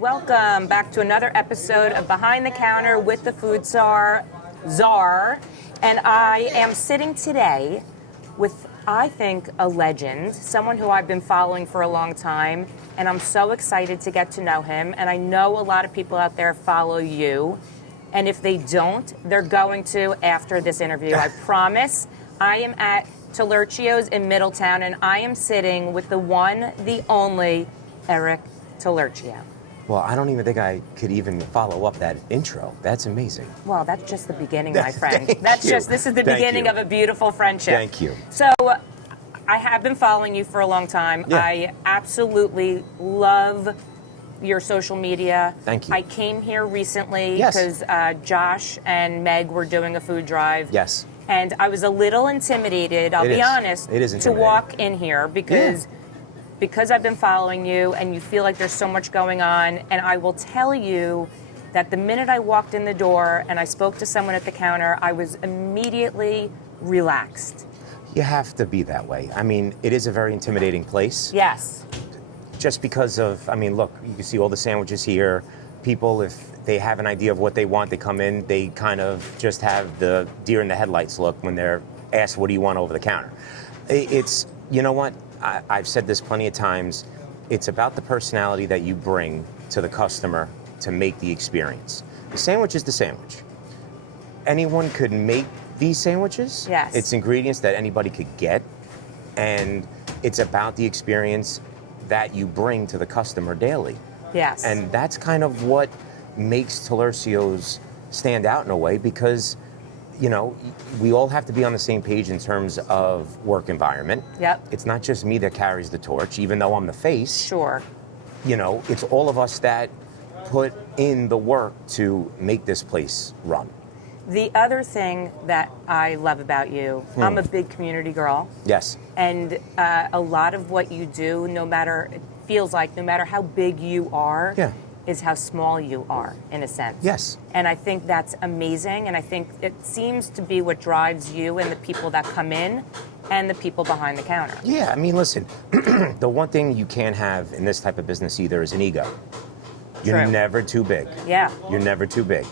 Welcome back to another episode of Behind the Counter with the Food Czar, and I am sitting today with, I think, a legend, someone who I've been following for a long time, and I'm so excited to get to know him, and I know a lot of people out there follow you, and if they don't, they're going to after this interview, I promise. I am at Taliercio's in Middletown, and I am sitting with the one, the only, Eric Taliercio. Well, I don't even think I could even follow up that intro. That's amazing. Well, that's just the beginning, my friend. This is the Thank beginning you. of a beautiful friendship. Thank you. So, I have been following you for a long time. Yeah. I absolutely love your social media. Thank you. I came here recently Yes. because Josh and Meg were doing a food drive. Yes. And I was a little intimidated, I'll be honest, It is to intimidating. walk in here because I've been following you and you feel like there's so much going on. And I will tell you that the minute I walked in the door and I spoke to someone at the counter, I was immediately relaxed. You have to be that way. I mean, it is a very intimidating place. Yes. Just because of, I mean, look, you can see all the sandwiches here. People, if they have an idea of what they want, they come in, they kind of just have the deer in the headlights look when they're asked, what do you want over the counter? It's, you know what? I've said this plenty of times. It's about the personality that you bring to the customer to make the experience. The sandwich is the sandwich. Anyone could make these sandwiches. Yes. It's ingredients that anybody could get. And it's about the experience that you bring to the customer daily. Yes. And that's kind of what makes Taliercio's stand out in a way because, you know, we all have to be on the same page in terms of work environment. Yep. It's not just me that carries the torch, even though I'm the face. Sure. You know, it's all of us that put in the work to make this place run. The other thing that I love about you, I'm a big community girl. Yes. And a lot of what you do, it feels like no matter how big you are, Yeah. is how small you are, in a sense. Yes. And I think that's amazing, and I think it seems to be what drives you and the people that come in and the people behind the counter. Yeah, I mean, listen, the one thing you can't have in this type of business either is an ego. You're True. never too big. Yeah. You're never too big.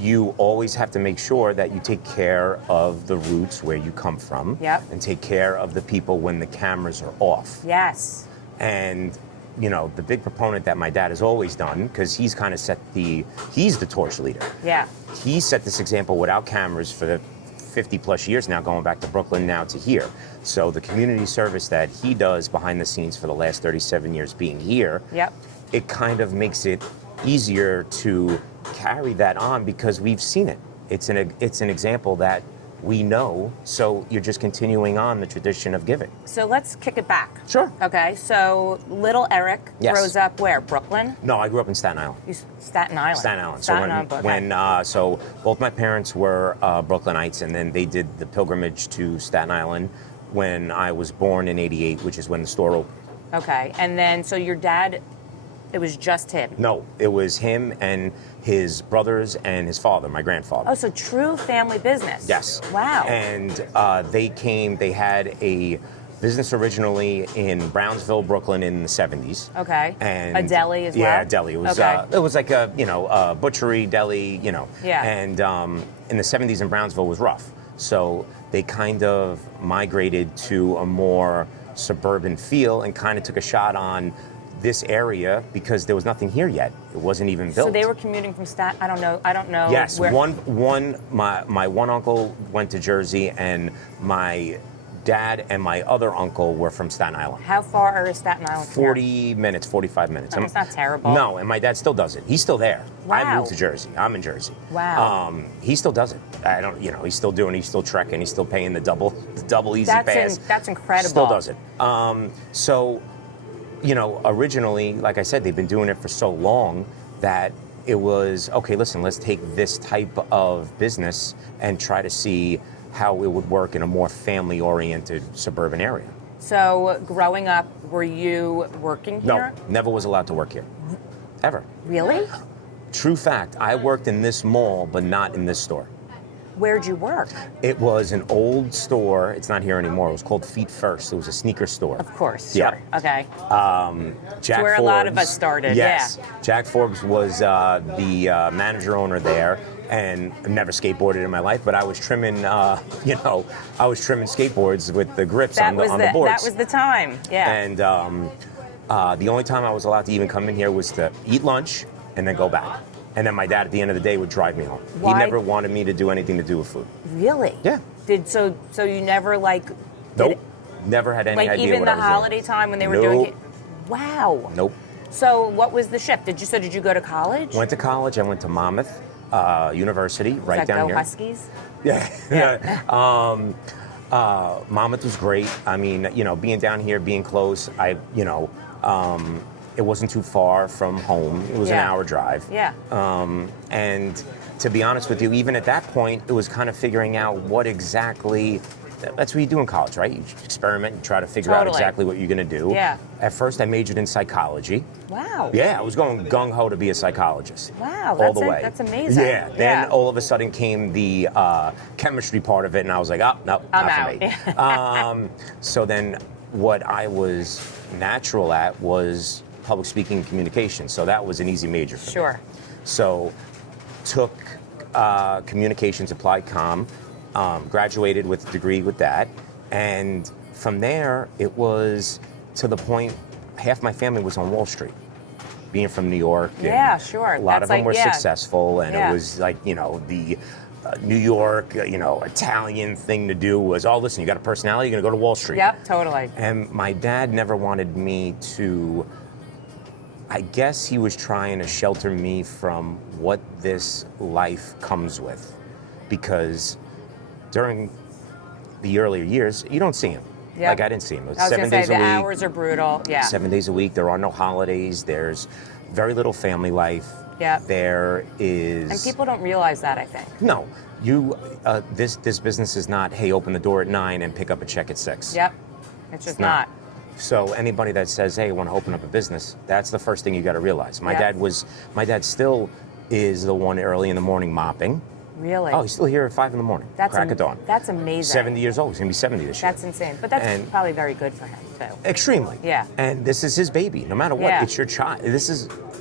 You always have to make sure that you take care of the roots where you come from. Yep. And take care of the people when the cameras are off. Yes. And, you know, the big proponent that my dad has always done, because he's kind of he's the torch leader. Yeah. He set this example without cameras for the 50 plus years now, going back to Brooklyn now to here. So the community service that he does behind the scenes for the last 37 years being here, Yep. it kind of makes it easier to carry that on because we've seen it. It's an example that we know, so you're just continuing on the tradition of giving. So let's kick it back. Sure. Okay, so little Eric Yes. grows up where? Brooklyn? No, I grew up in Staten Island. Staten Island. Staten Island. Staten So Island, okay. so both my parents were Brooklynites, and then they did the pilgrimage to Staten Island when I was born in '88, which is when the store opened. Okay, and then so your dad, it was just him? No, it was him and his brothers and his father, my grandfather. Oh, so true family business. Yes. Wow. And they had a business originally in Brownsville, Brooklyn in the 70s. Okay. And a deli as well? Yeah, a deli. It was, okay. It was like a butchery, deli, you know. Yeah. And in the 70s in Brownsville was rough. So they kind of migrated to a more suburban feel and kind of took a shot on this area because there was nothing here yet. It wasn't even built. So they were commuting from Staten. I don't know. Yes, where. my one uncle went to Jersey, and my dad and my other uncle were from Staten Island. How far is Staten Island? 40 minutes, 45 minutes. Oh, it's not terrible. No, and my dad still does it. He's still there. I Wow. moved to Jersey. I'm in Jersey. Wow. He still does it. He's still trekking. He's still paying the double easy pass. That's incredible. Still does it. So, originally, like I said, they've been doing it for so long that it was, okay, listen, let's take this type of business and try to see how it would work in a more family-oriented suburban area. So, growing up, were you working here? No, never was allowed to work here. Ever. Really? True fact, I worked in this mall, but not in this store. Where'd you work? It was an old store. It's not here anymore. It was called Feet First. It was a sneaker store. Of course. Yeah. Sure. Okay. Jack where Forbes, a lot of us started, yes. yeah. Jack Forbes was the manager owner there, and I've never skateboarded in my life, but I was trimming, I was trimming skateboards with the grips on the boards. That was the time, yeah. And the only time I was allowed to even come in here was to eat lunch and then go back. And then my dad, at the end of the day, would drive me home. Why? He never wanted me to do anything to do with food. Really? Yeah. So you never Nope. Never had any idea even what the I was doing. holiday time when they were Nope. doing it? Wow. Nope. So what was the shift? Did you go to college? Went to college. I went to Monmouth University, right Does that down go here. Huskies? Yeah. Monmouth was great. I mean, being down here, being close, it wasn't too far from home. It was an hour drive. Yeah. And to be honest with you, even at that point, it was kind of figuring out what exactly. That's what you do in college, right? You experiment, you try to figure out exactly what you're going to do. Yeah. At first, I majored in psychology. Wow. Yeah, I was going gung-ho to be a psychologist. Wow, all the way. that's amazing. Yeah, then all of a sudden came the chemistry part of it, and I was like, oh, no, I'm not out. for me. So then what I was natural at was public speaking and communication, so that was an easy major for me. Sure. So took communications, applied comm, graduated with a degree with that, and from there it was to the point half my family was on Wall Street, being from New York. Yeah, sure. A lot of them were successful, and Yeah. it was like the New York Italian thing to do was, oh, listen, you got a personality, you're gonna go to Wall Street. Yep, totally. And my dad never wanted me to. I guess he was trying to shelter me from what this life comes with, because during the earlier years, you don't see him. Yep. Like I didn't see him. It was I was 7 going to days say, a the week. hours are brutal. Yeah. 7 days a week. There are no holidays. There's very little family life. Yep. There is. And people don't realize that, I think. No, this business is not, hey, open the door at 9 and pick up a check at 6. Yep. It's just not. So anybody that says, hey, I want to open up a business, that's the first thing you got to realize. My dad still is the one early in the morning mopping. Really? Oh, he's still here at 5 in the morning. Crack of dawn. That's amazing. 70 years old. He's going to be 70 this year. That's insane. But that's probably very good for him, too. Extremely. Yeah. And this is his baby. No matter what, Yeah. it's your child.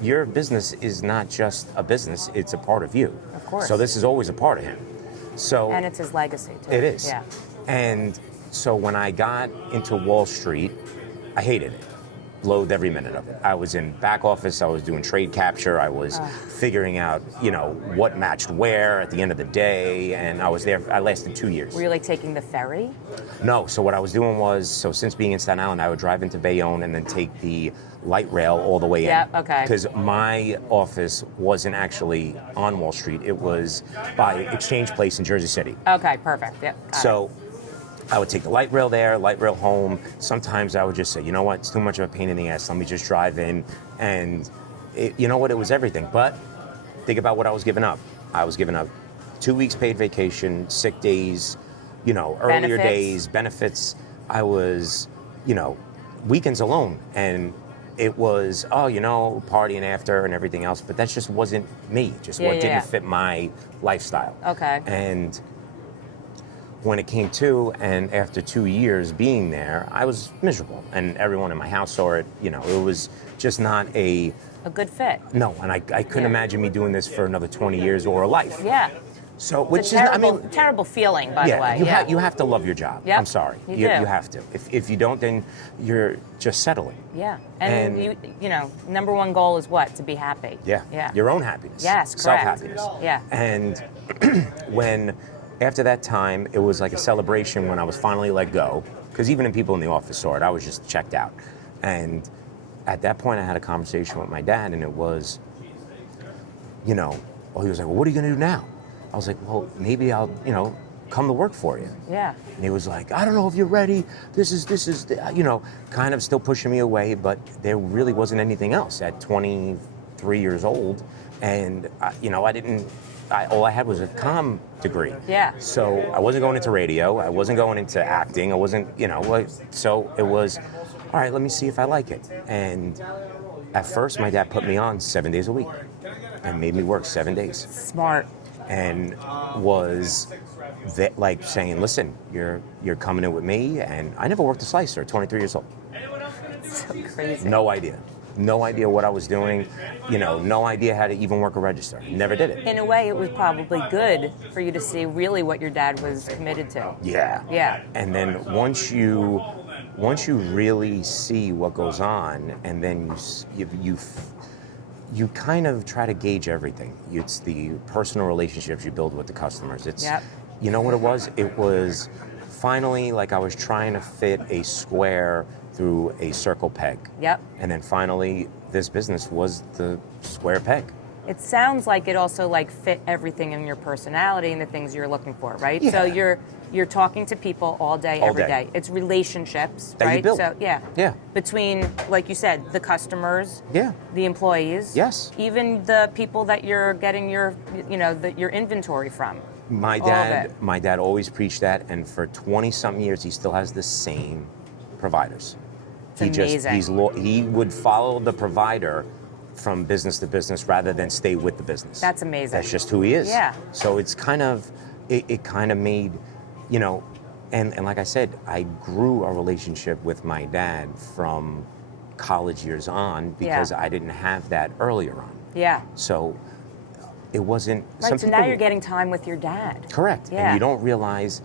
Your business is not just a business, it's a part of you. Of course. So this is always a part of him. So And it's his legacy, too. it is. Yeah. And so when I got into Wall Street, I hated it. Loathed every minute of it. I was in back office, I was doing trade capture, I was figuring out, what matched where at the end of the day, and I was there, I lasted 2 years. Were you taking the ferry? No, so what I was doing was, since being in Staten Island, I would drive into Bayonne and then take the light rail all the way in. Yeah, okay. Because my office wasn't actually on Wall Street, it was by Exchange Place in Jersey City. Okay, perfect. Yep. got it. So I would take the light rail there, light rail home. Sometimes I would just say, you know what, it's too much of a pain in the ass. Let me just drive in. And it was everything. But think about what I was giving up. I was giving up 2 weeks paid vacation, sick days, earlier days, benefits. I was, weekends alone. And it was, partying after and everything else. But that just wasn't me. Just what didn't fit my lifestyle. Okay. And when it came to, and after 2 years being there, I was miserable, and everyone in my house saw it. It was just not a good fit. No, and I couldn't imagine me doing this for another 20 years or a life. Yeah. So, which It's is, a terrible feeling, by the way. You have to love your job. Yep, I'm sorry, you you do. have to. If you don't, then you're just settling. Yeah. And number one goal is what? To be happy. Yeah. Yeah. Your own happiness. Yes, correct. Self-happiness. Yeah. And when, after that time, it was like a celebration when I was finally let go, because even the people in the office saw it, I was just checked out. And at that point, I had a conversation with my dad, and it was, he was like, well, what are you going to do now? I was like, well, maybe I'll, come to work for you. Yeah. And he was like, I don't know if you're ready. This is, kind of still pushing me away, but there really wasn't anything else at 23 years old. And, all I had was a comm degree. Yeah. So I wasn't going into radio. I wasn't going into acting. I wasn't, so it was, all right, let me see if I like it. And at first, my dad put me on 7 days a week and made me work 7 days. Smart. And was that, like saying, listen, you're coming in with me, and I never worked a slicer at 23 years old. So crazy. No idea. No idea what I was doing. No idea how to even work a register. Never did it. In a way, it was probably good for you to see really what your dad was committed to. Yeah. Yeah. And then once you really see what goes on, and then you kind of try to gauge everything. It's the personal relationships you build with the customers. It's Yep. You know what it was? It was finally like I was trying to fit a square through a circle peg. Yep. And then finally, this business was the square peg. It sounds like it also like fit everything in your personality and the things you're looking for, right? Yeah. So you're talking to people all day, All every day. day. It's relationships, That you right? build. So yeah. Yeah. Between, like you said, the customers, Yeah. the employees, Yes. even the people that you're getting your your inventory from. My All of dad, it. my dad always preached that, and for 20-something years, he still has the same providers. Amazing. He would follow the provider from business to business rather than stay with the business. That's amazing. That's just who he is. Yeah. So it's kind of, it kind of made, and like I said, I grew a relationship with my dad from college years on because Yeah. I didn't have that earlier on. Yeah. So it wasn't. Right. some So people- now you're getting time with your dad. Correct. Yeah. And you don't realize,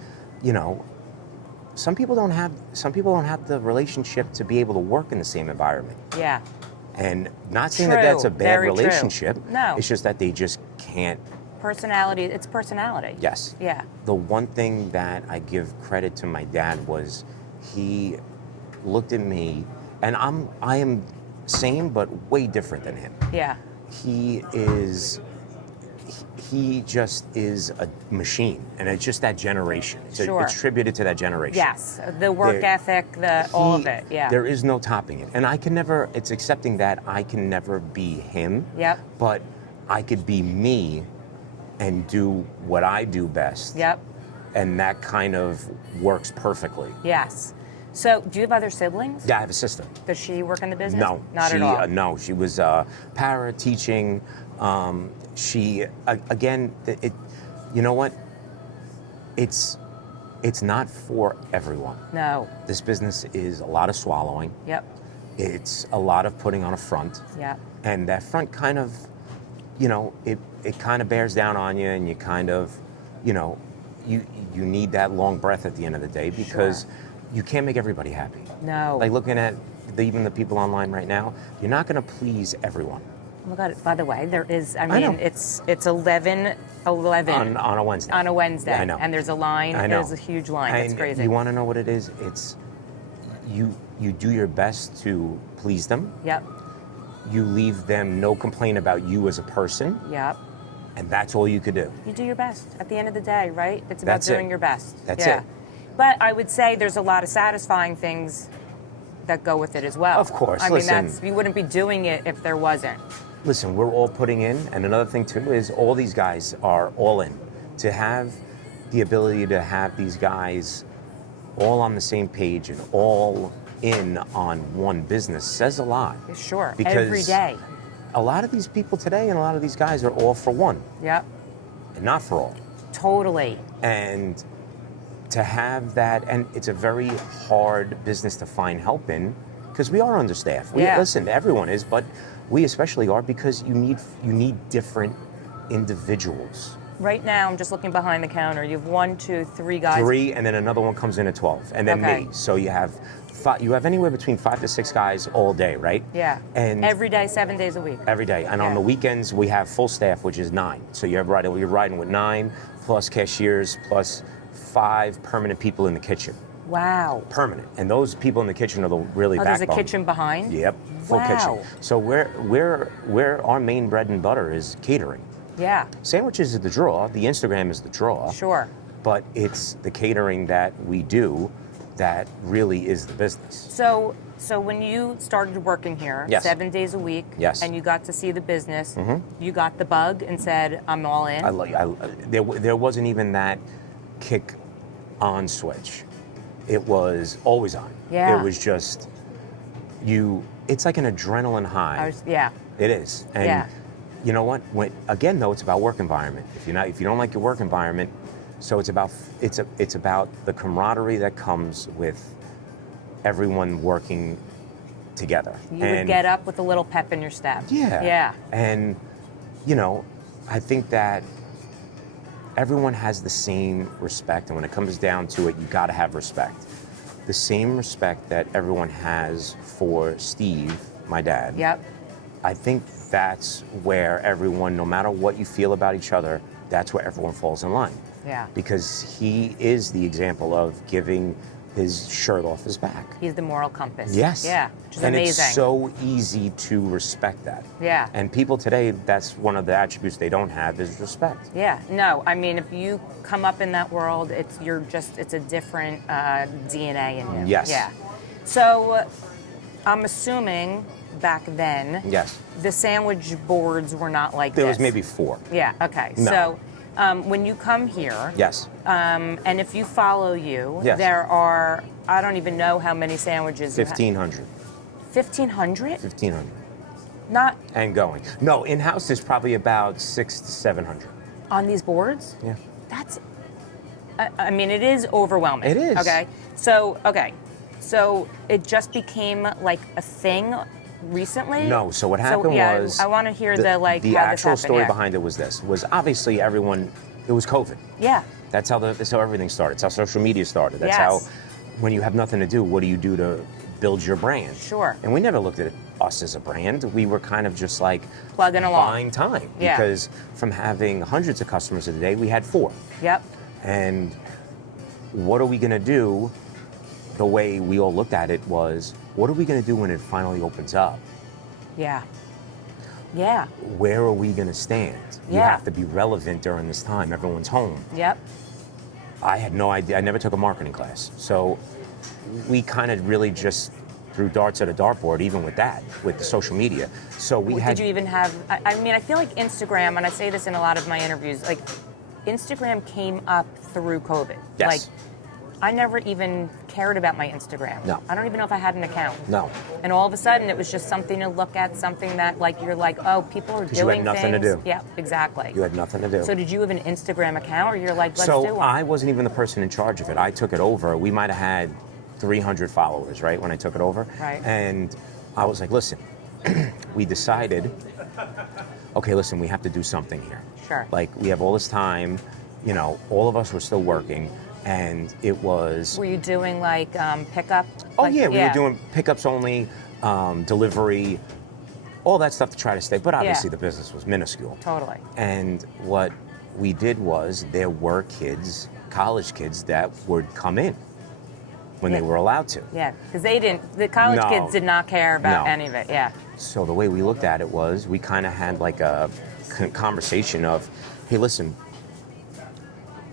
some people don't have the relationship to be able to work in the same environment. Yeah. And not saying True. that that's a bad Very true. relationship. No. It's just that they just can't. Personality. It's personality. Yes. Yeah. The one thing that I give credit to my dad was he looked at me, and I am same but way different than him. Yeah. He just is a machine, and it's just that generation. It's Sure. attributed to that generation. Yes. The work There- ethic, all of it. Yeah. There is no topping it. And I can never, it's accepting that I can never be him. Yep. But I could be me and do what I do best. Yep. And that kind of works perfectly. Yes. So, do you have other siblings? Yeah, I have a sister. Does she work in the business? No. Not at all. No, she was para teaching. Again, you know what? It's not for everyone. No. This business is a lot of swallowing. Yep. It's a lot of putting on a front. Yep. And that front kind of, it kind of bears down on you, and you kind of, you need that long breath at the end of the day because you can't make everybody happy. No. Like looking at even the people online right now, you're not going to please everyone. Oh my God! By the way, there is. I know. mean, it's 11 On a Wednesday. on a Wednesday. Yeah, I know. And there's a line. I know. There's a huge line. That's And crazy. You want to know what it is? It's you do your best to please them. Yep. You leave them no complaint about you as a person, Yep. and that's all you could do. You do your best at the end of the day, right? It's about That's it. doing your best. That's yeah. it. But I would say there's a lot of satisfying things that go with it as well. Of course. I mean, Listen. you wouldn't be doing it if there wasn't. Listen, we're all putting in, and another thing too is all these guys are all in. To have the ability to have these guys all on the same page and all in on one business says a lot. Sure. Because Every day. a lot of these people today and a lot of these guys are all for one Yep. and not for all. Totally. And to have that, and it's a very hard business to find help in because we are understaffed. Yeah. Listen, everyone is, but we especially are because you need different individuals. Right now, I'm just looking behind the counter. You have 1, 2, 3 guys. 3, and then another one comes in at 12, and then Okay. me. So you have anywhere between 5 to 6 guys all day, right? Yeah. And every day, 7 days a week. every day. And on Yeah. the weekends, we have full staff, which is 9. So you're riding with 9 plus cashiers plus 5 permanent people in the kitchen. Wow. Permanent. And those people in the kitchen are the really Oh, backbone. there's a kitchen behind? Yep, full Wow. kitchen. So where our main bread and butter is catering. Yeah. Sandwiches is the draw. The Instagram is the draw. Sure. But it's the catering that we do that really is the business. So when you started working here, Yes. 7 days a week, Yes. and you got to see the business, you got the bug and said, I'm all in? There wasn't even that kick on switch. It was always on. Yeah. It was just it's like an adrenaline high. Yeah. It is. And Yeah. you know what? Again though, it's about work environment. If you don't like your work environment, So it's about the camaraderie that comes with everyone working together. You would get up with a little pep in your step. Yeah. Yeah. And, you know, I think that everyone has the same respect. And when it comes down to it, you got to have respect. The same respect that everyone has for Steve, my dad. Yep. I think that's where everyone, no matter what you feel about each other, that's where everyone falls in line. Yeah. Because he is the example of giving his shirt off his back. He's the moral compass. Yes. Yeah, which is and amazing. it's so easy to respect that. Yeah. And people today, that's one of the attributes they don't have is respect. Yeah, no, I mean, if you come up in that world, it's a different DNA in you. Yes. Yeah. So I'm assuming back then, Yes. the sandwich boards were not like There this. was maybe 4. Yeah, okay. No. So when you come here, Yes. and if you follow you, Yes. there are, I don't even know how many sandwiches. 1,500. 1,500? 1,500. Not And going. No, in-house there's probably about 600 to 700. on these boards? Yeah. That's, I mean, it is overwhelming. It is. Okay. So it just became like a thing recently? No, so what happened was... I want to hear the the how this actual happened. story Yeah. behind it was this, was obviously everyone, it was COVID. Yeah. That's how everything started. That's how social media started. That's Yes. how, when you have nothing to do, what do you do to build your brand? Sure. And we never looked at us as a brand. We were kind of just like Plugging along. buying time. Yeah. Because from having hundreds of customers a day, we had 4. Yep. And what are we going to do? The way we all looked at it was, what are we going to do when it finally opens up? Yeah. Yeah. Where are we going to stand? You Yeah. have to be relevant during this time. Everyone's home. Yep. I had no idea. I never took a marketing class. So we kind of really just threw darts at a dartboard, even with that, with the social media. So we had... Did you even have, I mean, I feel like Instagram, and I say this in a lot of my interviews, like Instagram came up through COVID. Yes. Like, I never even cared about my Instagram. No. I don't even know if I had an account. No. And all of a sudden, it was just something to look at, something that, like, you're like, oh, people are doing things. you had nothing to do. Yeah, exactly. You had nothing to do. So did you have an Instagram account, or you're like, let's do So one? I wasn't even the person in charge of it. I took it over. We might have had 300 followers, right, when I took it over. Right. And I was like, listen, we decided, okay, listen, we have to do something here. Sure. Like, we have all this time, you know, all of us were still working, and it was... Were you doing, like, pickup? Oh, Like, yeah, we were doing pickups only, delivery, all that stuff to try to stay. But obviously Yeah. the business was minuscule. Totally. And what we did was there were kids, college kids, that would come in when they Yeah. were allowed to. Yeah, because the college No. kids did not care about No. any of it. Yeah. So the way we looked at it was we kind of had like a conversation of, hey, listen,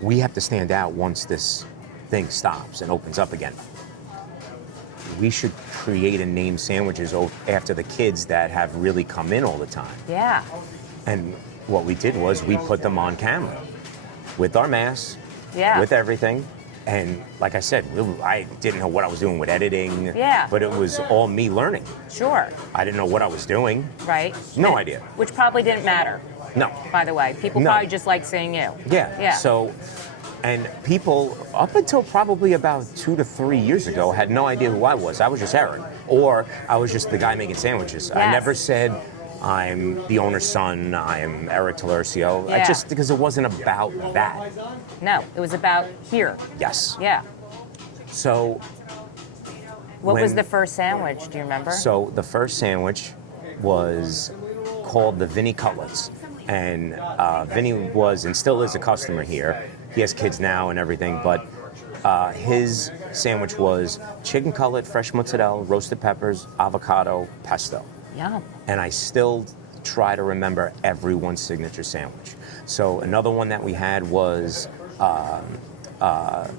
we have to stand out once this thing stops and opens up again. We should create and name sandwiches after the kids that have really come in all the time. Yeah. And what we did was we put them on camera with our masks, Yeah. with everything. And like I said, I didn't know what I was doing with editing, Yeah. but it was all me learning. Sure. I didn't know what I was doing. Right. No idea. Which probably didn't matter, No. by the way. People No. probably just like seeing you. Yeah. Yeah. So, and people up until probably about 2 to 3 years ago had no idea who I was. I was just Eric, or I was just the guy making sandwiches. I Yes. never said I'm the owner's son. I'm Eric Taliercio. Yeah. Just because it wasn't about that. No, it was about here. Yes. Yeah. So. What was when- the first sandwich? Do you remember? So the first sandwich was called the Vinny Cutlets. And Vinny was and still is a customer here. He has kids now and everything, but his sandwich was chicken cutlet, fresh mozzarella, roasted peppers, avocado, pesto. Yum. And I still try to remember everyone's signature sandwich. So another one that we had was the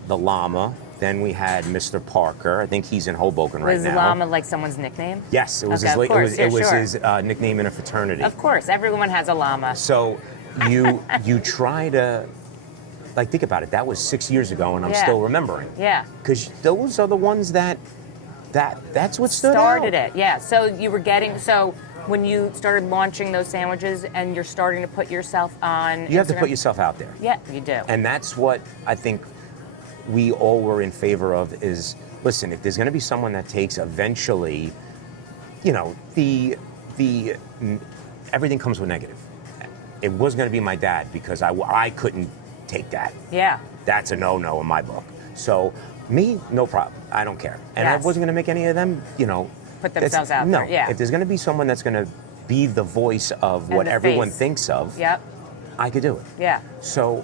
llama. Then we had Mr. Parker. I think he's in Hoboken right Was now. llama like someone's nickname? Yes, it was Okay, his. of course. It was Yeah, sure. his nickname in a fraternity. Of course, everyone has a llama. So you try to, like, think about it. That was 6 years ago, and I'm Yeah. still remembering. Yeah. Because those are the ones that's what stood Started out. it. Yeah. So you were getting when you started launching those sandwiches and you're starting to put yourself on You have to Instagram? put yourself out there. Yeah, you do. And that's what I think we all were in favor of is, listen, if there's going to be someone that takes eventually, you know, everything comes with negative. It was going to be my dad because I couldn't take that. Yeah. That's a no-no in my book. So me, no problem. I don't care. And I Yes. wasn't going to make any of them, you know. Put themselves out no, there, yeah. If there's going to be someone that's going to be the voice of And what the everyone face. thinks of, Yep. I could do it. Yeah. So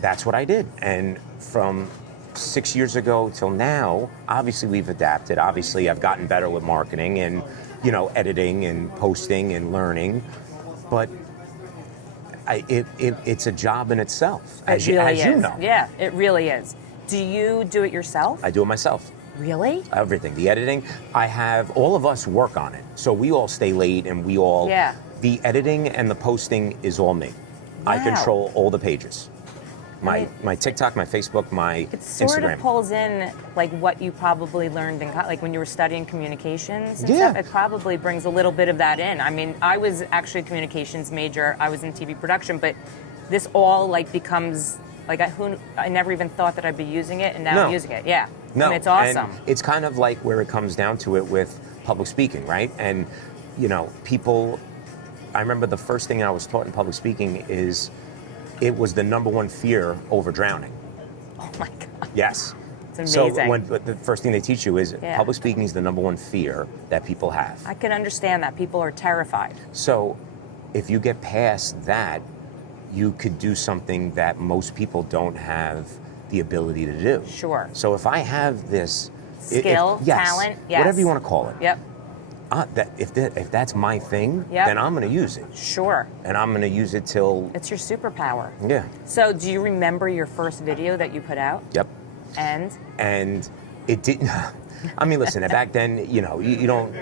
that's what I did. And from 6 years ago till now, obviously we've adapted. Obviously I've gotten better with marketing and, you know, editing and posting and learning. But it's a job in itself, as you know. Yeah, it really is. Do you do it yourself? I do it myself. Really? Everything. The editing, I have, all of us work on it. So we all stay late and we all, Yeah. the editing and the posting is all me. I Wow. control all the pages. mean, My TikTok, my Facebook, my It sort Instagram. of pulls in like what you probably learned in like when you were studying communications and Yeah. stuff. It probably brings a little bit of that in. I mean, I was actually a communications major. I was in TV production, but this all like becomes like I never even thought that I'd be using it, and now No. I'm using it. Yeah. No, And it's awesome. And it's kind of like where it comes down to it with public speaking, right? And, you know, people, I remember the first thing I was taught in public speaking is it was the number one fear over drowning. Oh my God. Yes. It's So amazing. the first thing they teach you is Yeah. public speaking is the number one fear that people have. I can understand that. People are terrified. So if you get past that, you could do something that most people don't have the ability to do. Sure. So if I have this Skill, talent, yes. whatever you want to call it, Yep. if that's my thing, Yep. then I'm going to use it, Sure. and I'm going to use it till It's your superpower. yeah, So, do you remember your first video that you put out? yep. And And it didn't. I mean, listen. Back then, you know, you don't.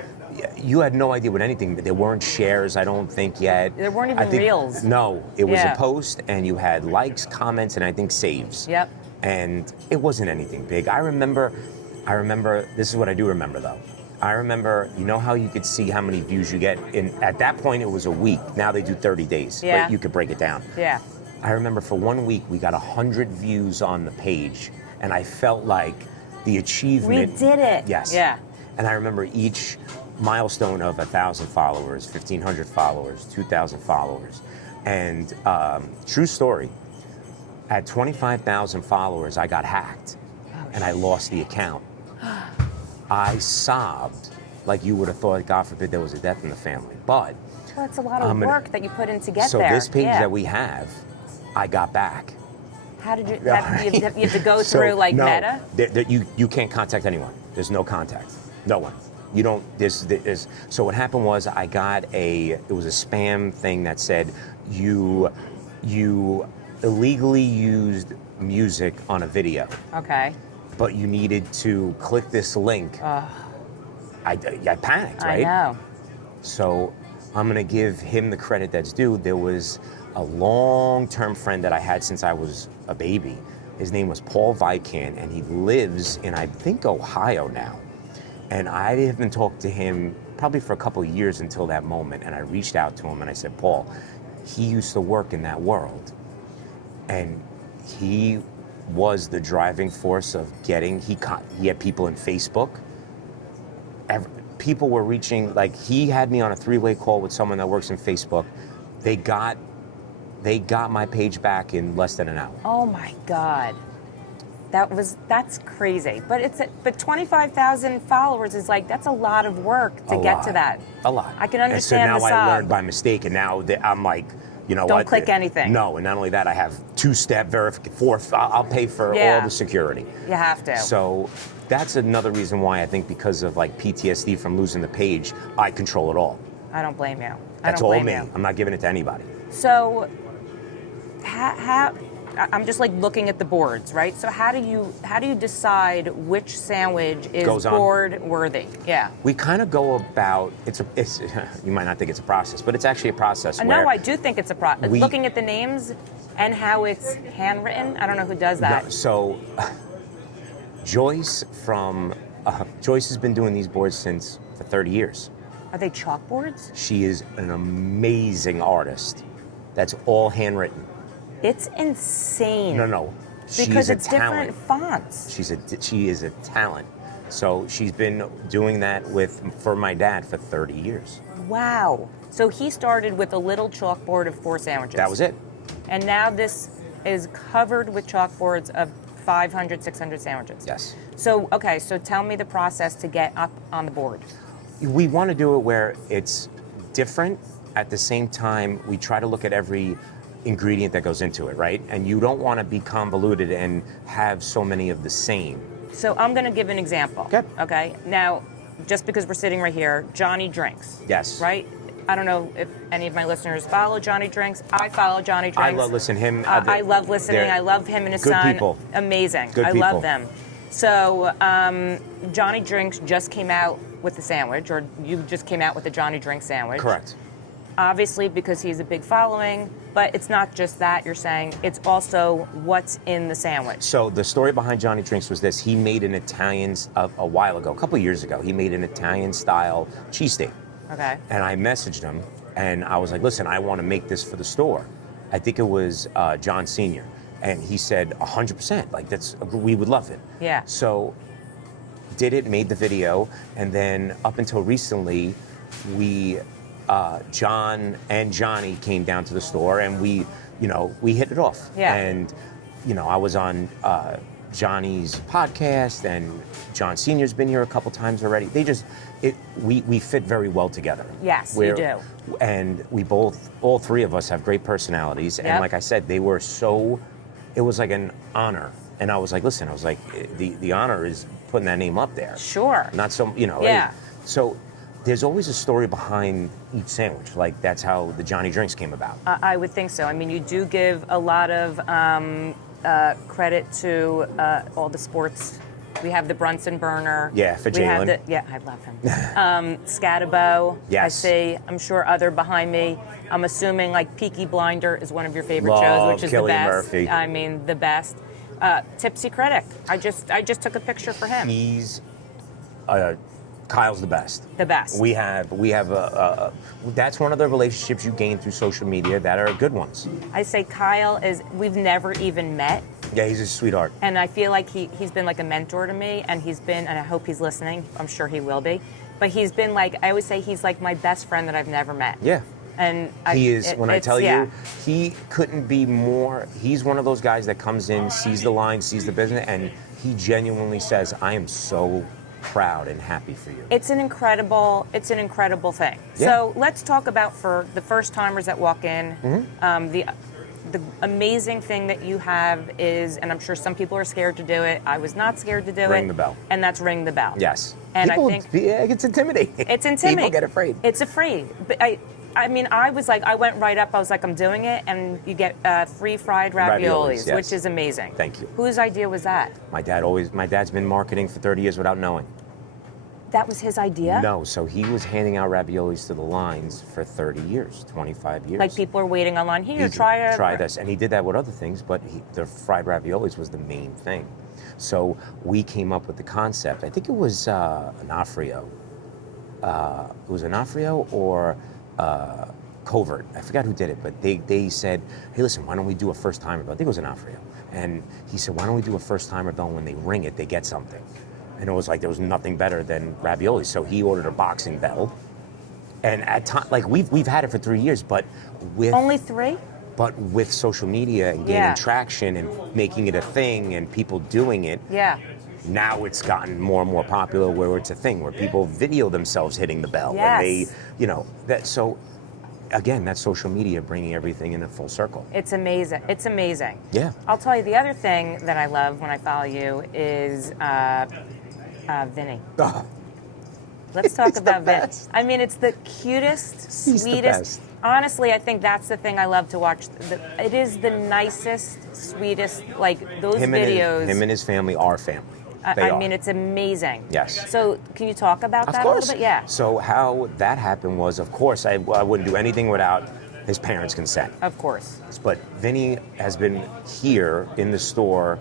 You had no idea what anything. There weren't shares, I don't think yet. There weren't even I think, reels. No, it was Yeah. a post, and you had likes, comments, and I think saves. Yep. And it wasn't anything big. I remember. This is what I do remember though. I remember. You know how you could see how many views you get in. At that point, it was a week. Now they do 30 days. Yeah. But you could break it down. yeah. I remember for 1 week we got 100 views on the page, and I felt like the achievement. We did it. Yes. Yeah. And I remember each milestone of 1,000 followers, 1,500 followers, 2,000 followers, and true story. At 25,000 followers, I got hacked, and I lost the account. I sobbed like you would have thought. God forbid there was a death in the family, but. Well, it's a lot of I'm gonna- work that you put in to get So there. this page yeah. that we have, I got back. How did you? You have to go So, through like no, Meta. You can't contact anyone. There's no contact. No one. You don't. There's. So what happened was I got it was a spam thing that said you illegally used music on a video, Okay. but you needed to click this link. I panicked, right? I know. So I'm going to give him the credit that's due. There was a long-term friend that I had since I was a baby. His name was Paul Vican, and he lives in, I think, Ohio now. And I haven't talked to him probably for a couple of years until that moment. And I reached out to him and I said, Paul, he used to work in that world. And he was the driving force of getting, he had people in Facebook. People were reaching, like he had me on a 3-way call with someone that works in Facebook. They got my page back in less than an hour. Oh my God. That's crazy. But 25,000 followers is like, that's a lot of work to get to that. A lot. I can understand and so the now I sob. learned by mistake, and now I'm like, you know Don't what? click anything. No, and not only that, I have 2-step verification. I'll pay for Yeah. all the security. You have to. So that's another reason why I think because of like PTSD from losing the page, I control it all. I don't blame you. That's I don't all blame me. you. I'm not giving it to anybody. So, I'm just like looking at the boards, right? So how do you decide which sandwich is Goes on. board worthy? Yeah. We kind of go about it's you might not think it's a process, but it's actually a process. No, I do think it's a process. we- Looking at the names and how it's handwritten, I don't know who does that. No, so Joyce has been doing these boards for 30 years. Are they chalkboards? She is an amazing artist. That's all handwritten. It's insane. No. Because She's a it's talent. different fonts. She is a talent. So she's been doing that for my dad for 30 years. Wow. So he started with a little chalkboard of 4 sandwiches. That was it. And now this is covered with chalkboards of 500, 600 sandwiches. Yes. So, okay, so tell me the process to get up on the board. We want to do it where it's different. At the same time, we try to look at every ingredient that goes into it, right? And you don't want to be convoluted and have so many of the same. So I'm going to give an example. Okay. Now, just because we're sitting right here, Johnny Drinks. Yes. Right? I don't know if any of my listeners follow Johnny Drinks. I follow Johnny Drinks. I love listening. I love listening. I love him and his good son. People. Amazing. Good I people. love them. So Johnny Drinks just came out with the sandwich, or you just came out with the Johnny Drinks sandwich. Correct. Obviously, because he's a big following, but it's not just that you're saying, it's also what's in the sandwich. So the story behind Johnny Drinks was this. He made an Italian, a while ago, a couple of years ago, he made an Italian-style cheesesteak. Okay. And I messaged him, and I was like, listen, I want to make this for the store. I think it was John Sr. And he said, 100%, like, we would love it. Yeah. So did it, made the video, and then up until recently, John and Johnny came down to the store, and we hit it off. Yeah. And, I was on Johnny's podcast, and John Sr.'s been here a couple times already. We fit very well together. Yes, you do. And all three of us have great personalities. Yep. And like I said, it was like an honor. And I was like, listen, the honor is putting that name up there. Sure. Not so, Yeah. So there's always a story behind each sandwich. Like, that's how the Johnny Drinks came about. I would think so. I mean, you do give a lot of credit to all the sports. We have the Brunson burner. Yeah, for Jalen. Yeah, I love him. Scatabo. Yes. I see. I'm sure other behind me. I'm assuming like Peaky Blinder is one of your favorite Love shows, which is Cillian the best. Murphy. I mean, the best. Tipsy Critic. I just took a picture for him. He's Kyle's the best. The best. We have that's one of the relationships you gain through social media that are good ones. I say Kyle we've never even met. Yeah, he's a sweetheart. And I feel like he's been like a mentor to me, and and I hope he's listening. I'm sure he will be. But he's been like, I always say he's like my best friend that I've never met. Yeah. And he couldn't be more. He's one of those guys that comes in, sees the line, sees the business, and he genuinely says, I am so proud and happy for you. It's an incredible thing. Yeah. So let's talk about, for the first timers that walk in, the amazing thing that you have is, and I'm sure some people are scared to do it. I was not scared to do it. Ring the bell. And that's ring the bell. Yes. And people, I think it's intimidating. It's intimidating. People get afraid. It's afraid. But I mean, I went right up. I was like, I'm doing it, and you get free fried raviolis, yes. which is amazing. Thank you. Whose idea was that? My dad's been marketing for 30 years without knowing. That was his idea? No, so he was handing out raviolis to the lines for 30 years, 25 years. Like, people are waiting online. Here, try this. And he did that with other things, but the fried raviolis was the main thing. So we came up with the concept. I think it was Onofrio. It was Onofrio or Covert. I forgot who did it, but they said, hey, listen, why don't we do a first-timer bell? I think it was Onofrio. And he said, why don't we do a first-timer bell? When they ring it, they get something. And it was like there was nothing better than ravioli. So he ordered a boxing bell. And at time, like, we've had it for 3 years, but with only 3? But with social media and gaining traction and making it a thing and people doing it, now it's gotten more and more popular, where it's a thing where people video themselves hitting the bell. Yes. And so again, that's social media bringing everything in a full circle. It's amazing. It's amazing. Yeah. I'll tell you, the other thing that I love when I follow you is Vinny. Oh. Let's talk He's about the Vinny. best. I mean, it's the cutest, He's the sweetest. best. Honestly, I think that's the thing I love to watch. It is the nicest, sweetest, like those videos. Him and his family are family. I mean, it's amazing. Yes. So, can you talk about that a little bit? Yeah. So how that happened was, of course, I wouldn't do anything without his parents' consent. Of course. But Vinny has been here in the store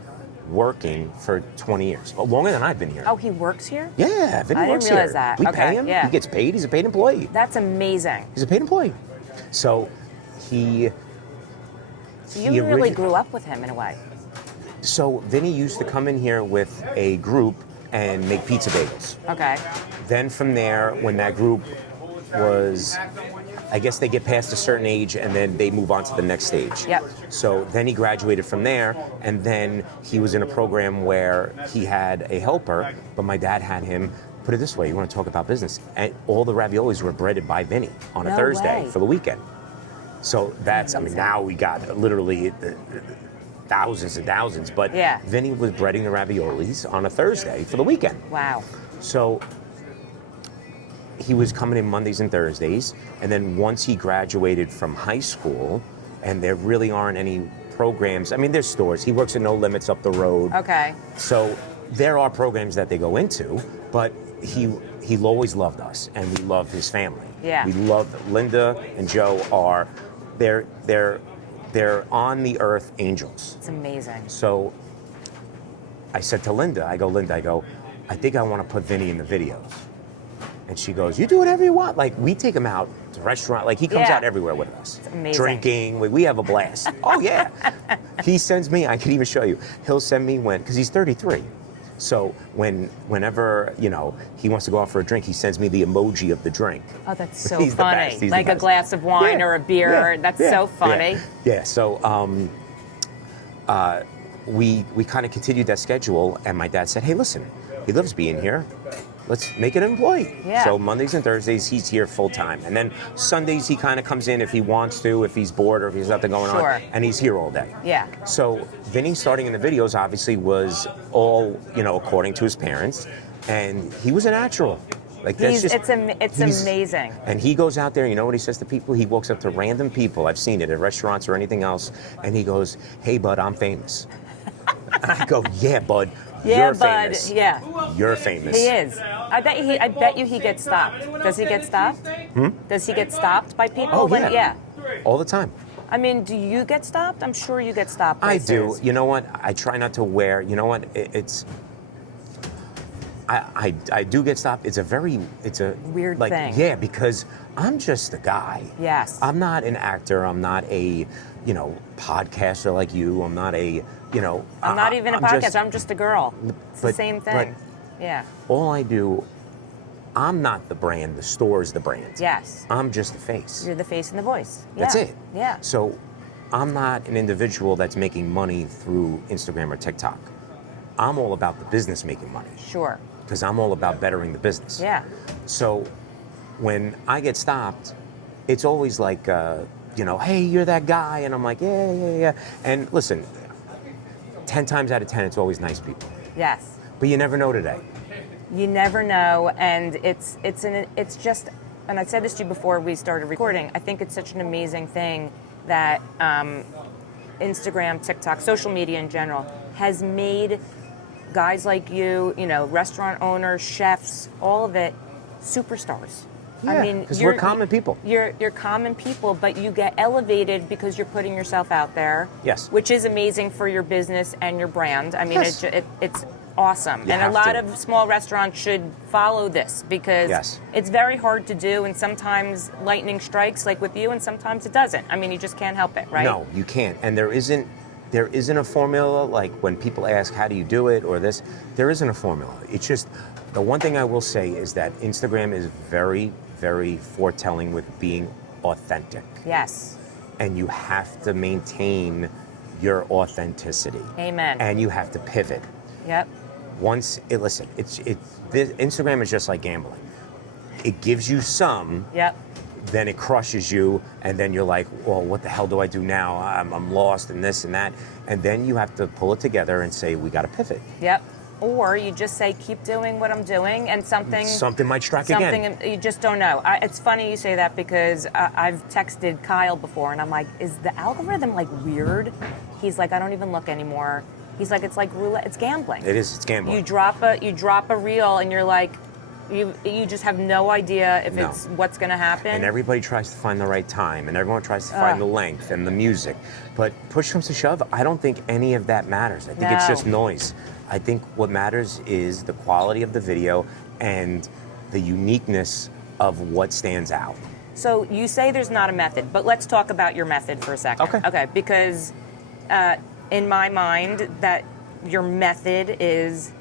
working for 20 years, longer than I've been here. Oh, he works here? Yeah, Vinny I didn't works realize here. that. We Okay, pay him. yeah. He gets paid. He's a paid employee. That's amazing. He's a paid employee. So he. So you really grew up with him in a way. So Vinny used to come in here with a group and make pizza bagels. Okay. Then from there, when that group was, I guess they get past a certain age and then they move on to the next stage. Yep. So then he graduated from there, and then he was in a program where he had a helper, but my dad had him, put it this way, you want to talk about business, and all the raviolis were breaded by Vinny on a No Thursday way. for the weekend. So that's, I mean, now we got literally thousands and thousands, but Yeah. Vinny was breading the raviolis on a Thursday for the weekend. Wow. So he was coming in Mondays and Thursdays, and then once he graduated from high school, and there really aren't any programs, I mean, there's stores. He works at No Limits up the road. Okay. So there are programs that they go into, but he always loved us, and we love his family. Yeah. We love Linda and Joe are, they're on the earth angels. It's amazing. So I said to Linda, I go, I think I want to put Vinny in the videos. And she goes, you do whatever you want. Like, we take him out to the restaurant. Like, he comes Yeah. out everywhere with us. It's amazing. Drinking. We have a blast. Oh, yeah. He sends me, I can even show you. He'll send me because he's 33. So whenever, he wants to go out for a drink, he sends me the emoji of the drink. Oh, that's so He's the funny. best. He's the Like a best. glass of wine Yeah. or a beer. Yeah. That's Yeah. so funny. Yeah. So we kind of continued that schedule, and my dad said, hey, listen, he loves being here. Let's make it an employee. Yeah. So Mondays and Thursdays, he's here full time. And then Sundays, he kind of comes in if he wants to, if he's bored or if there's nothing going Sure. on. And he's here all day. Yeah. So Vinny starting in the videos obviously was all, according to his parents. And he was a natural. Like that's It's he's- amazing. And he goes out there, you know what he says to people? He walks up to random people, I've seen it at restaurants or anything else, and he goes, hey, bud, I'm famous. I go, yeah, bud, Yeah, you're bud. famous. Yeah. You're famous. He is. I bet you he gets stopped. Does he get stopped? Does he get stopped by people? Oh, yeah. Yeah. All the time. I mean, do you get stopped? I'm sure you get stopped. I Places. do. You know what? I try not to wear, you know what? I do get stopped. It's a Weird thing. Yeah, because I'm just a guy. Yes. I'm not an actor. I'm not a, podcaster like you. I'm not a, I'm not even a podcast. I'm just a girl. It's the but- same thing. Yeah. All I do, I'm not the brand. The store is the brand. Yes. I'm just the face. You're the face and the voice. That's Yeah. it. Yeah. So I'm not an individual that's making money through Instagram or TikTok. I'm all about the business making money Sure. because I'm all about bettering the business. Yeah. So when I get stopped, it's always like, hey, you're that guy. And I'm like, yeah. And listen, 10 times out of 10, it's always nice people. Yes. But you never know today. You never know, and it's just, and I said this to you before we started recording. I think it's such an amazing thing that Instagram, TikTok, social media in general has made guys like you, restaurant owners, chefs, all of it, superstars. I mean, because we're common people. You're common people, but you get elevated because you're putting yourself out there. Yes. Which is amazing for your business and your brand. I mean, Yes. it's awesome. You And a have lot to. of small restaurants should follow this because Yes. it's very hard to do, and sometimes lightning strikes like with you, and sometimes it doesn't. I mean, you just can't help it, right? No, you can't. And there isn't a formula. Like when people ask, how do you do it or this, there isn't a formula. It's just, the one thing I will say is that Instagram is very, very foretelling with being authentic. Yes. And you have to maintain your authenticity. Amen. And you have to pivot. Yep. Instagram is just like gambling. It gives you some, Yep. then it crushes you, and then you're like, well, what the hell do I do now? I'm lost in this and that. And then you have to pull it together and say, we got to pivot. Yep. Or you just say, keep doing what I'm doing, and Something might strike again. You just don't know. It's funny you say that because I've texted Kyle before, and I'm like, is the algorithm like weird? He's like, I don't even look anymore. He's like, it's like roulette. It's gambling. It is. It's gambling. You drop a reel, and you're like, You just have no idea if No. it's what's going to happen. And everybody tries to find the right time, and everyone tries to find the length and the music. But push comes to shove, I don't think any of that matters. I think it's just noise. I think what matters is the quality of the video and the uniqueness of what stands out. So you say there's not a method, but let's talk about your method for a second. Okay. Because in my mind, that your method is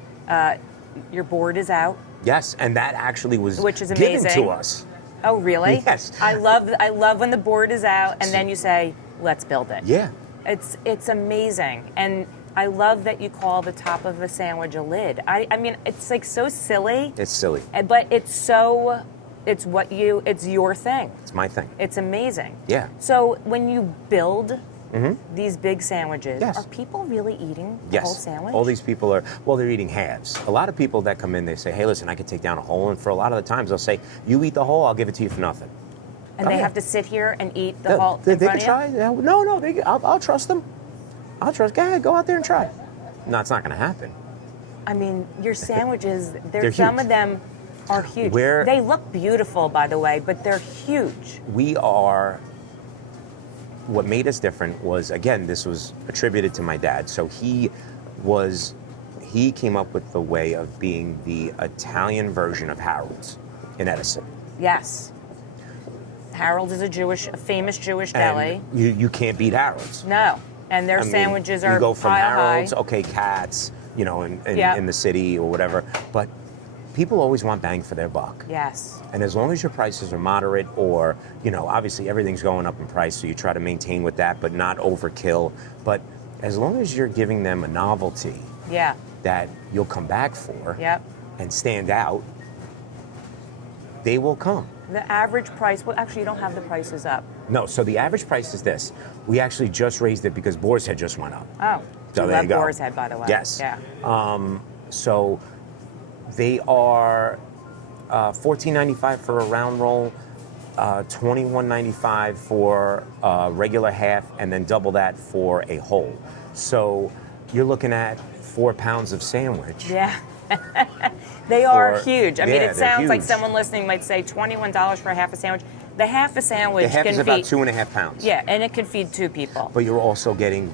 your board is out. Yes, and that actually was Which is given amazing. to us. Oh, really? Yes. I love when the board is out and then you say, let's build it. Yeah. It's amazing. And I love that you call the top of a sandwich a lid. I mean, it's like so silly. It's silly. But it's your thing. It's my thing. It's amazing. Yeah. So when you build these big sandwiches, Yes. are people really eating the whole Yes. sandwich? All these people are, they're eating halves. A lot of people that come in, they say, hey, listen, I could take down a whole. And for a lot of the times, they'll say, you eat the whole, I'll give it to you for nothing. And Oh, they yeah. have to sit here and eat the whole They in front can of you? try. Yeah, no, I'll trust them. Go ahead, go out there and try. No, it's not going to happen. I mean, your sandwiches, They're some huge. of them are huge. We're- They look beautiful, by the way, but they're huge. What made us different was, again, this was attributed to my dad. So he came up with the way of being the Italian version of Harold's in Edison. Yes. Harold's is a famous Jewish deli. And you can't beat Harold's. No. And their I mean, sandwiches are you go from pile Harold's, high. okay, Cats, in Yeah. the city or whatever, but people always want bang for their buck. Yes. And as long as your prices are moderate, or obviously everything's going up in price, so you try to maintain with that, but not overkill. But as long as you're giving them a novelty Yeah. that you'll come back for Yep. and stand out, they will come. The average price, well, actually, you don't have the prices up. No, so the average price is this. We actually just raised it because Boar's Head just went up. Oh. So you there love you go. Boar's Head, by the way. Yes. Yeah. So they are $14.95 for a round roll, $21.95 for a regular half, and then double that for a whole. So you're looking at 4 pounds of sandwich. Yeah. They are For- huge. I mean, yeah, it they're sounds like huge. someone listening might say $21 for a half a sandwich. The half a sandwich The half can is about feed 2.5 pounds. Yeah, and it can feed 2 people. But you're also getting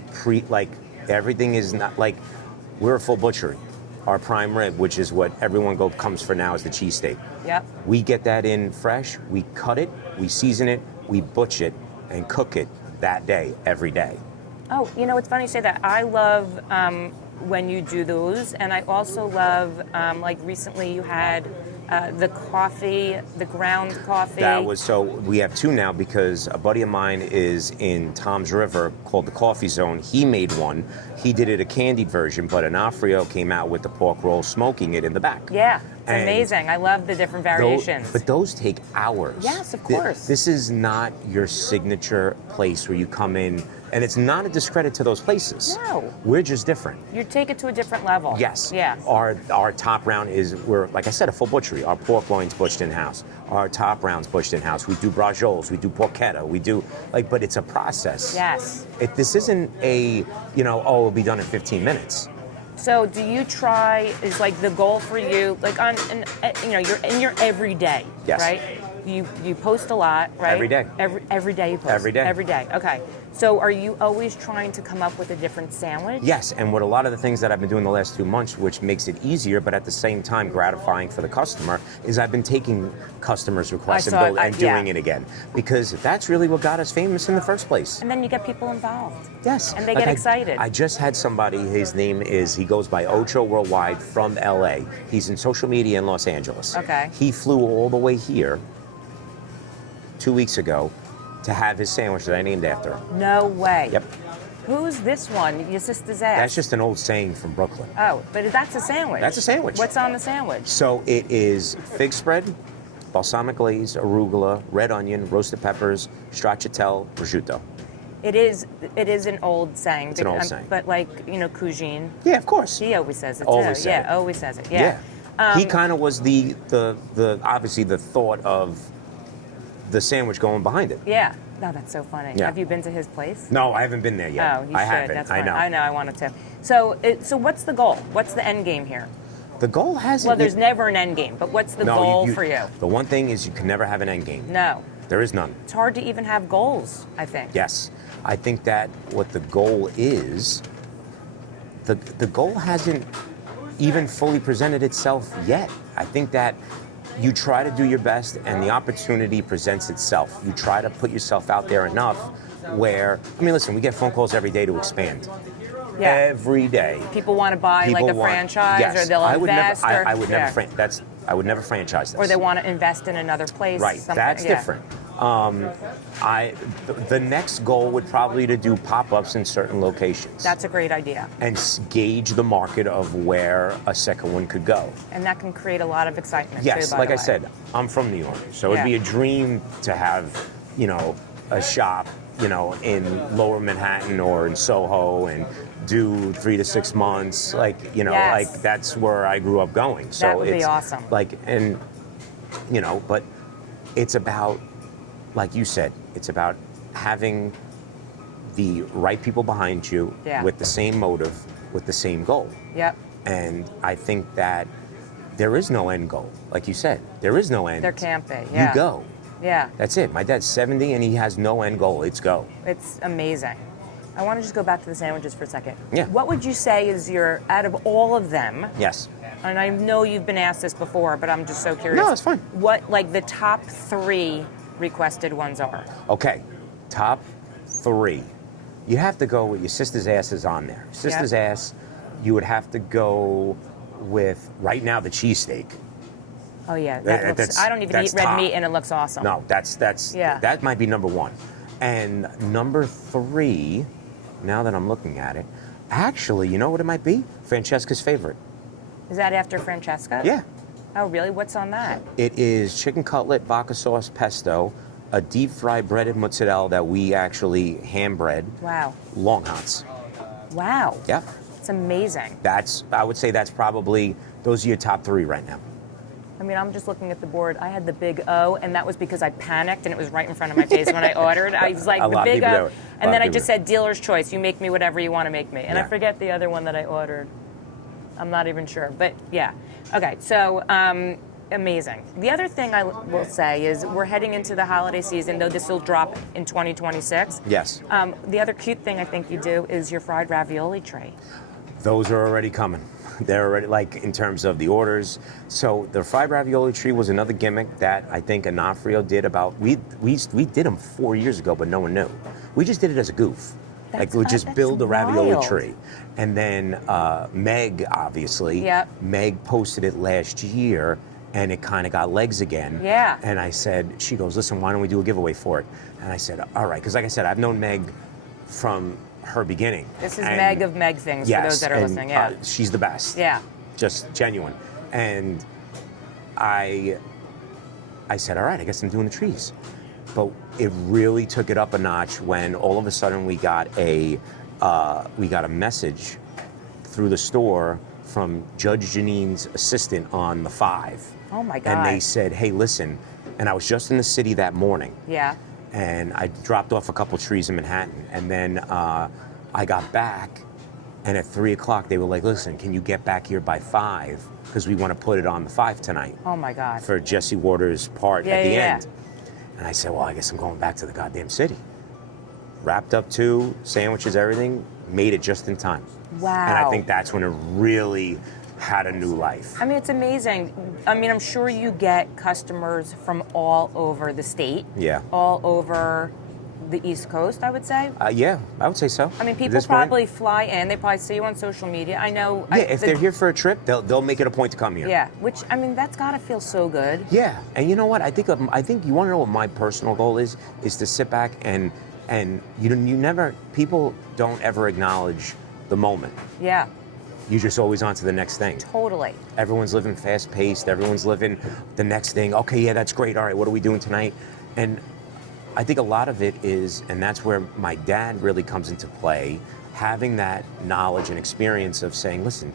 everything is not like, we're a full butchery. Our prime rib, which is what everyone comes for now, is the cheesesteak. Yep. We get that in fresh, we cut it, we season it, we butch it, and cook it that day, every day. Oh, it's funny you say that. I love when you do those, and I also love, like recently you had the coffee, the ground coffee. So we have 2 now because a buddy of mine is in Tom's River called the Coffee Zone. He made one. He did it a candied version, but Onofrio came out with the pork roll, smoking it in the back. Yeah, it's And amazing. I love the different variations. But those take hours. Yes, of course. This is not your signature place where you come in, and it's not a discredit to those places. No. We're just different. You take it to a different level. Yes. Yeah. Our top round we're, like I said, a full butchery. Our pork loin's butched in-house. Our top round's butched in-house. We do bracioles, we do porchetta, we do, but it's a process. Yes. This isn't it'll be done in 15 minutes. So do you try, is like the goal for you, like you're in your everyday, Yes. right? You post a lot, right? Every day. Every day you post. Every day. Every day. Okay. So are you always trying to come up with a different sandwich? Yes, and what a lot of the things that I've been doing the last 2 months, which makes it easier, but at the same time gratifying for the customer, is I've been taking customers' requests and doing it again. Because that's really what got us famous in the first place. And then you get people involved. Yes. And they get excited. I just had somebody, he goes by Ocho Worldwide from LA. He's in social media in Los Angeles. Okay. He flew all the way here 2 weeks ago to have his sandwich that I named after. No way. Yep. Who's this one? Your sister's ass. That's just an old saying from Brooklyn. Oh, but that's a sandwich. That's a sandwich. What's on the sandwich? So it is fig spread, balsamic glaze, arugula, red onion, roasted peppers, stracciatelle, prosciutto. It is an old saying. It's an old saying. But cuisine. Yeah, of course. He always says it Always too. said Yeah, it. always says it. Yeah. He kind of was the obviously the thought of the sandwich going behind it. Yeah. No, that's so funny. Yeah. Have you been to his place? No, I haven't been there yet. Oh, you I should. haven't. That's I fine. know. I know. I wanted to. So what's the goal? What's the end game here? The goal hasn't. Well, there's never an end game, but what's the goal for you? The one thing is you can never have an end game. No. There is none. It's hard to even have goals, I think. Yes. I think that what the goal is, the goal hasn't even fully presented itself yet. I think that you try to do your best and the opportunity presents itself. You try to put yourself out there enough where, I mean, listen, we get phone calls every day to expand. Yeah. Every day. People want to buy like a franchise, yes, or they'll invest. I would never franchise this. Or they want to invest in another place. Right, that's different. The next goal would probably to do pop-ups in certain locations. That's a great idea. And gauge the market of where a second one could go. And that can create a lot of excitement yes, too, by like the I way. said, I'm from New York, so it'd be a dream to have, a shop, in Lower Manhattan or in Soho and do 3 to 6 months, like that's where I grew up going. So that would be awesome. But it's about, like you said, it's about having the right people behind you with the same motive, with the same goal. Yep. And I think that there is no end goal. Like you said, there is no end. There can't be. Yeah. You go. Yeah. That's it. My dad's 70 and he has no end goal. It's go. It's amazing. I want to just go back to the sandwiches for a second. Yeah. What would you say is out of all of them? Yes. And I know you've been asked this before, but I'm just so curious. No, it's fine. What, the top 3 requested ones are? Okay. Top 3. You have to go with your sister's ass is on there. Sister's ass, you would have to go with, right now, the cheesesteak. Oh yeah, that looks, I don't even eat red meat and it looks awesome. No, that might be number 1. And number 3, now that I'm looking at it, actually, you know what it might be? Francesca's favorite. Is that after Francesca? Yeah. Oh really? What's on that? It is chicken cutlet, vodka sauce, pesto, a deep fried breaded mozzarella that we actually hand bread. Wow. Long hots. Wow. Yeah. It's amazing. I would say that's probably, those are your top 3 right now. I mean, I'm just looking at the board. I had the big O, and that was because I panicked, and it was right in front of my face when I ordered. I was like, the big O, and then I just said, dealer's choice. You make me whatever you want to make me. And I forget the other one that I ordered. I'm not even sure, but yeah. Okay, so amazing. The other thing I will say is we're heading into the holiday season, though this will drop in 2026. Yes. The other cute thing I think you do is your fried ravioli tray. Those are already coming. They're already, in terms of the orders. So the fried ravioli tree was another gimmick that I think Onofrio did we did them 4 years ago, but no one knew. We just did it as a goof. We just build a ravioli tree. And then Meg, obviously, Meg posted it last year, and it kind of got legs again. Yeah. And I said, she goes, listen, why don't we do a giveaway for it? And I said, all right, because like I said, I've known Meg from her beginning. This is Meg of Meg Things, for those that are listening. Yeah, she's the best. Yeah, just genuine. And I said, all right, I guess I'm doing the trees. But it really took it up a notch when all of a sudden we got a message through the store from Judge Janine's assistant on the 5. Oh my God! And they said, hey, listen. And I was just in the city that morning. Yeah. And I dropped off a couple trees in Manhattan. And then I got back, and at 3 o'clock, they were like, listen, can you get back here by 5? Because we want to put it on the 5 tonight. Oh, my God. For Jesse Waters' part at the end. And I said, well, I guess I'm going back to the goddamn city. Wrapped up 2, sandwiches, everything, made it just in time. Wow. And I think that's when it really had a new life. I mean, it's amazing. I mean, I'm sure you get customers from all over the state. Yeah. All over the East Coast, I would say. Yeah, I would say so. I mean, people probably fly in. They probably see you on social media. I know. Yeah, if they're here for a trip, they'll make it a point to come here. Yeah, which, I mean, that's got to feel so good. Yeah, and you know what? I think you want to know what my personal goal is to sit back and people don't ever acknowledge the moment. Yeah. You're just always on to the next thing. Totally. Everyone's living fast-paced. Everyone's living the next thing. Okay, yeah, that's great. All right, what are we doing tonight? And I think a lot of it is, and that's where my dad really comes into play, having that knowledge and experience of saying, listen,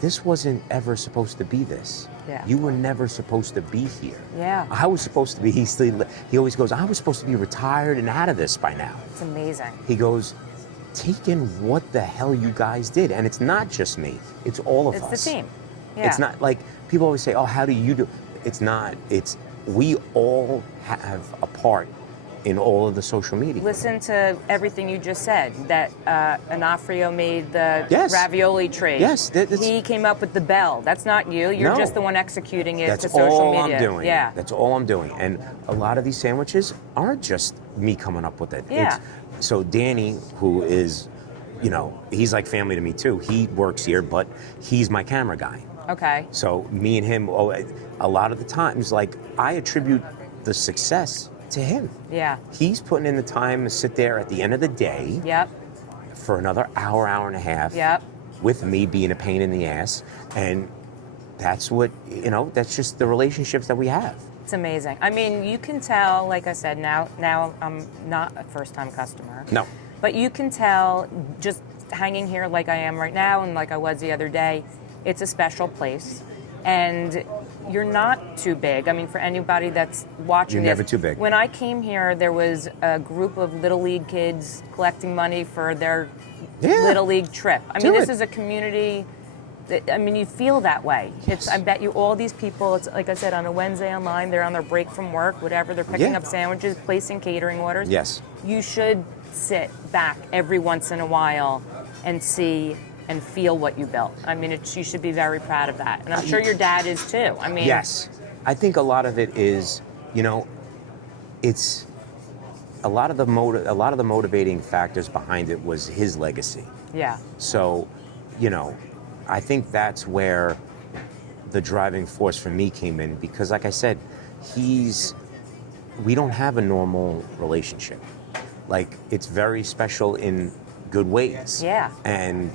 this wasn't ever supposed to be this. Yeah. You were never supposed to be here. Yeah. I was supposed to be, he always goes, I was supposed to be retired and out of this by now. It's amazing. He goes, take in what the hell you guys did. And it's not just me. It's all of us. It's the team. Yeah. It's not like people always say, "Oh, how do you do?" It's not. It's we all have a part in all of the social media. Listen to everything you just said, that Onofrio made the Yes. ravioli tree. Yes, he came up with the bell. That's not you. You're No. just the one executing it That's to social all media. I'm doing. Yeah. That's all I'm doing. And a lot of these sandwiches aren't just me coming up with it. Yeah. So Danny, who is, he's like family to me too. He works here, but he's my camera guy. Okay. So me and him, a lot of the times, like I attribute the success to him. Yeah. He's putting in the time to sit there at the end of the day Yep. for another hour and a half. Yep. With me being a pain in the ass. And that's what, that's just the relationships that we have. It's amazing. I mean, you can tell, like I said, now I'm not a first-time customer. No. But you can tell just hanging here like I am right now and like I was the other day, it's a special place. And you're not too big. I mean, for anybody that's watching You're never too big. When I came here, there was a group of Little League kids collecting money for their Little League trip. I mean, this is a community that, I mean, you feel that way. Yes. I bet you all these people, it's like I said, on a Wednesday online, they're on their break from work, whatever, they're picking up sandwiches, placing catering orders. Yes. You should sit back every once in a while and see and feel what you built. I mean, you should be very proud of that. And I'm sure your dad is too. I mean, yes. I think a lot of it is, it's a lot of the motivating factors behind it was his legacy. Yeah. So, I think that's where the driving force for me came in because, like I said, we don't have a normal relationship. Like, it's very special in good ways. Yeah. And,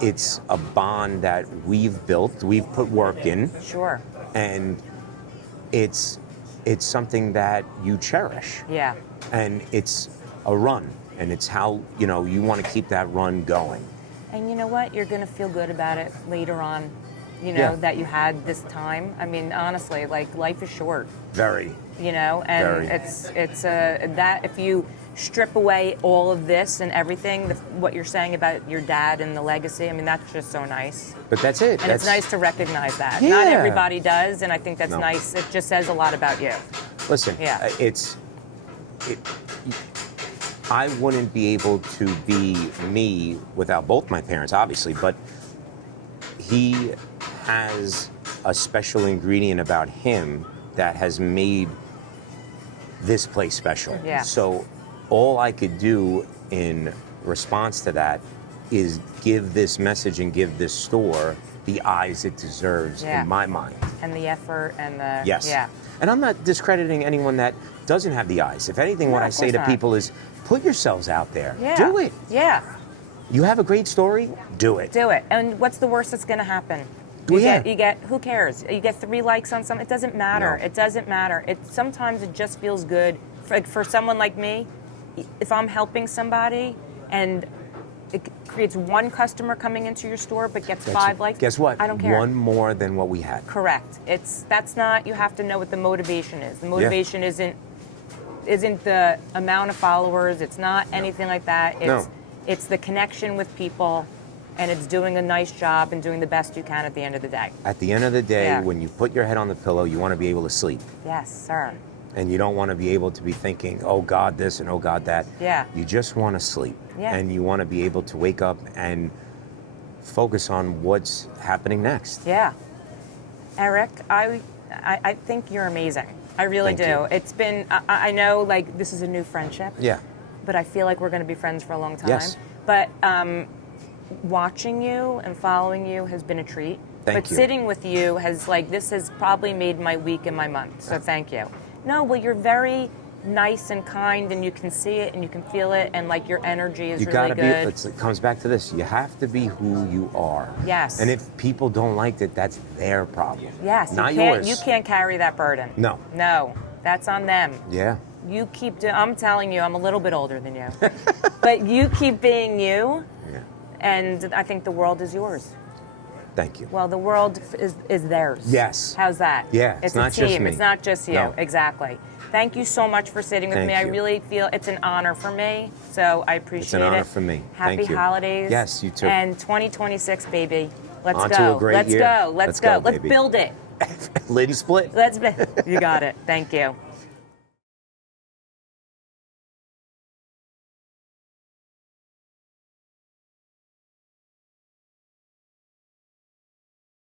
it's a bond that we've built, we've put work in. Sure. And it's something that you cherish. Yeah. And it's a run. And it's how, you want to keep that run going. And you know what? You're going to feel good about it later on, that you had this time. I mean, honestly, like, life is short. Very. And Very. it's that if you strip away all of this and everything, what you're saying about your dad and the legacy, I mean, that's just so nice. But that's it. And it's nice to recognize that. Yeah. Not everybody does, and I think that's nice. It just says a lot about you. Listen, I wouldn't be able to be me without both my parents, obviously, but he has a special ingredient about him that has made this place special. Yeah. So all I could do in response to that is give this message and give this store the eyes it deserves in my mind. And the effort and the... Yes. Yeah. And I'm not discrediting anyone that doesn't have the eyes. If anything, what I say to people is put yourselves out there. Yeah. Do it. Yeah. You have a great story, do it. Do it. And what's the worst that's going to happen? You get, who cares? You get 3 likes on something. It doesn't matter. No. It doesn't matter. Sometimes it just feels good. For someone like me, if I'm helping somebody and it creates 1 customer coming into your store but gets 5 likes, guess what? I don't care. 1 more than what we had. Correct. That's not, you have to know what the motivation is. The motivation isn't the amount of followers. It's not anything like that. It's the connection with people, and it's doing a nice job and doing the best you can at the end of the day. At the end of the day, when you put your head on the pillow, you want to be able to sleep. Yes, sir. And you don't want to be able to be thinking, oh God this and oh God that. Yeah. You just want to sleep. Yeah. And you want to be able to wake up and focus on what's happening next. Yeah. Eric, I think you're amazing. I really Thank do. you. It's been, I know, like, this is a new friendship. Yeah. But I feel like we're going to be friends for a long time. Yes. But watching you and following you has been a treat. Thank but you. sitting with you this has probably made my week and my month. So thank you. No, well, you're very nice and kind, and you can see it and you can feel it, and like your energy is You really gotta good. it comes back to this. You have to be who you are. Yes. And if people don't like it, that's their problem. Yes. Not yours. You can't carry that burden. No. No. That's on them. Yeah. You keep I'm telling you, I'm a little bit older than you. But you keep being you, and I think the world is yours. Thank you. Well, the world is theirs. Yes. How's that? Yeah, It's not a team. just me. It's not just you. No. Exactly. Thank you so much for sitting with Thank me. I you. really feel it's an honor for me. So I appreciate it. It's an honor for me. Happy Thank you. holidays. Yes, you too. And 2026, baby. Let's On go. to a great Let's year. go. Let's go. Let's baby. build it. Lady split. You got it. Thank you.